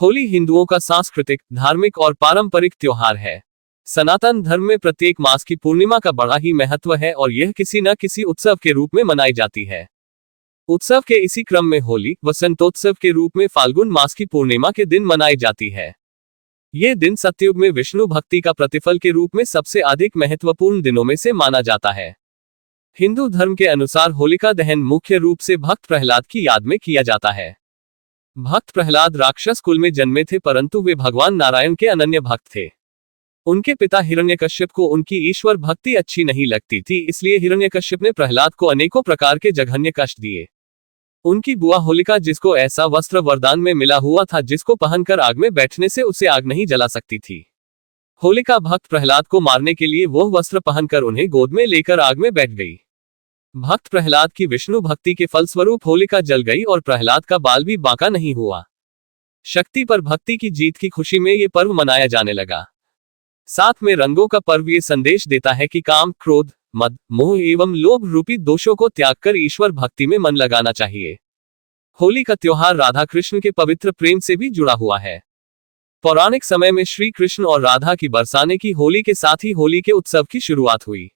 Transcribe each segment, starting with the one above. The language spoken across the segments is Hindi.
होली हिंदुओं का सांस्कृतिक, धार्मिक और पारंपरिक त्योहार है। सनातन धर्म में प्रत्येक मास की पूर्णिमा का बड़ा ही महत्व है और यह किसी न किसी उत्सव के रूप में मनाई जाती है। उत्सव के इसी क्रम में होली वसंतोत्सव के रूप में फाल्गुन मास की पूर्णिमा के दिन मनाई जाती है। ये दिन सतयुग में विष्णु भक्ति का प्रतिफल के रूप में सबसे अधिक महत्वपूर्ण दिनों में से माना जाता है। हिंदू धर्म के अनुसार होलिका दहन मुख्य रूप से भक्त प्रहलाद की याद में किया जाता है। भक्त प्रहलाद राक्षस कुल में जन्मे थे, परंतु वे भगवान नारायण के अनन्य भक्त थे। उनके पिता हिरण्यकश्यप को उनकी ईश्वर भक्ति अच्छी नहीं लगती थी, इसलिए हिरण्यकश्यप ने प्रहलाद को अनेकों प्रकार के जघन्य कष्ट दिए। उनकी बुआ होलिका, जिसको ऐसा वस्त्र वरदान में मिला हुआ था जिसको पहनकर आग में बैठने से उसे आग नहीं जला सकती थी, होलिका भक्त प्रहलाद को मारने के लिए वह वस्त्र पहनकर उन्हें गोद में लेकर आग में बैठ गई। भक्त प्रहलाद की विष्णु भक्ति के फलस्वरूप होलिका जल गई और प्रहलाद का बाल भी बांका नहीं हुआ। शक्ति पर भक्ति की जीत की खुशी में ये पर्व मनाया जाने लगा। साथ में रंगों का पर्व ये संदेश देता है कि काम, क्रोध, मद, मोह एवं लोभ रूपी दोषों को त्याग कर ईश्वर भक्ति में मन लगाना चाहिए। होली का त्योहार राधा कृष्ण के पवित्र प्रेम से भी जुड़ा हुआ है। पौराणिक समय में श्री कृष्ण और राधा की बरसाने की होली के साथ ही होली के उत्सव की शुरुआत हुई।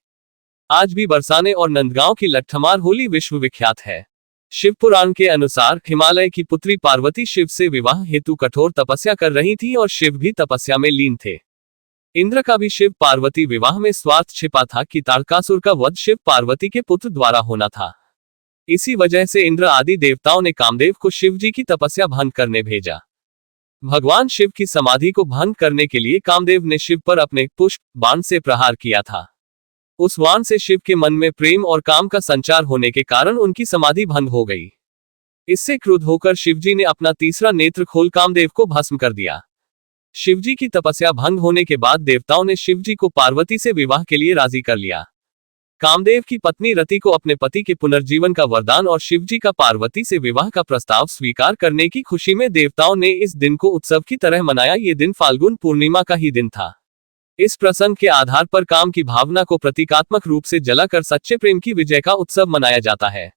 आज भी बरसाने और नंदगांव की लट्ठमार होली विश्व विख्यात है। शिव पुराण के अनुसार हिमालय की पुत्री पार्वती शिव से विवाह हेतु कठोर तपस्या कर रही थी और शिव भी तपस्या में लीन थे। इंद्र का भी शिव पार्वती विवाह में स्वार्थ छिपा था कि तारकासुर का वध शिव पार्वती के पुत्र द्वारा होना था। इसी वजह से इंद्र आदि देवताओं ने कामदेव को शिव जी की तपस्या भंग करने भेजा। भगवान शिव की समाधि को भंग करने के लिए कामदेव ने शिव पर अपने पुष्प बाण से प्रहार किया था। उस बाण से शिव के मन में प्रेम और काम का संचार होने के कारण उनकी समाधि भंग हो गई। इससे क्रुद्ध होकर शिवजी ने अपना तीसरा नेत्र खोल कामदेव को भस्म कर दिया। शिवजी की तपस्या भंग होने के बाद देवताओं ने शिवजी को पार्वती से विवाह के लिए राजी कर लिया। कामदेव की पत्नी रति को अपने पति के पुनर्जीवन का वरदान और शिवजी का पार्वती से विवाह का प्रस्ताव स्वीकार करने की खुशी में देवताओं ने इस दिन को उत्सव की तरह मनाया। ये दिन फाल्गुन पूर्णिमा का ही दिन था। इस प्रसंग के आधार पर काम की भावना को प्रतीकात्मक रूप से जलाकर सच्चे प्रेम की विजय का उत्सव मनाया जाता है।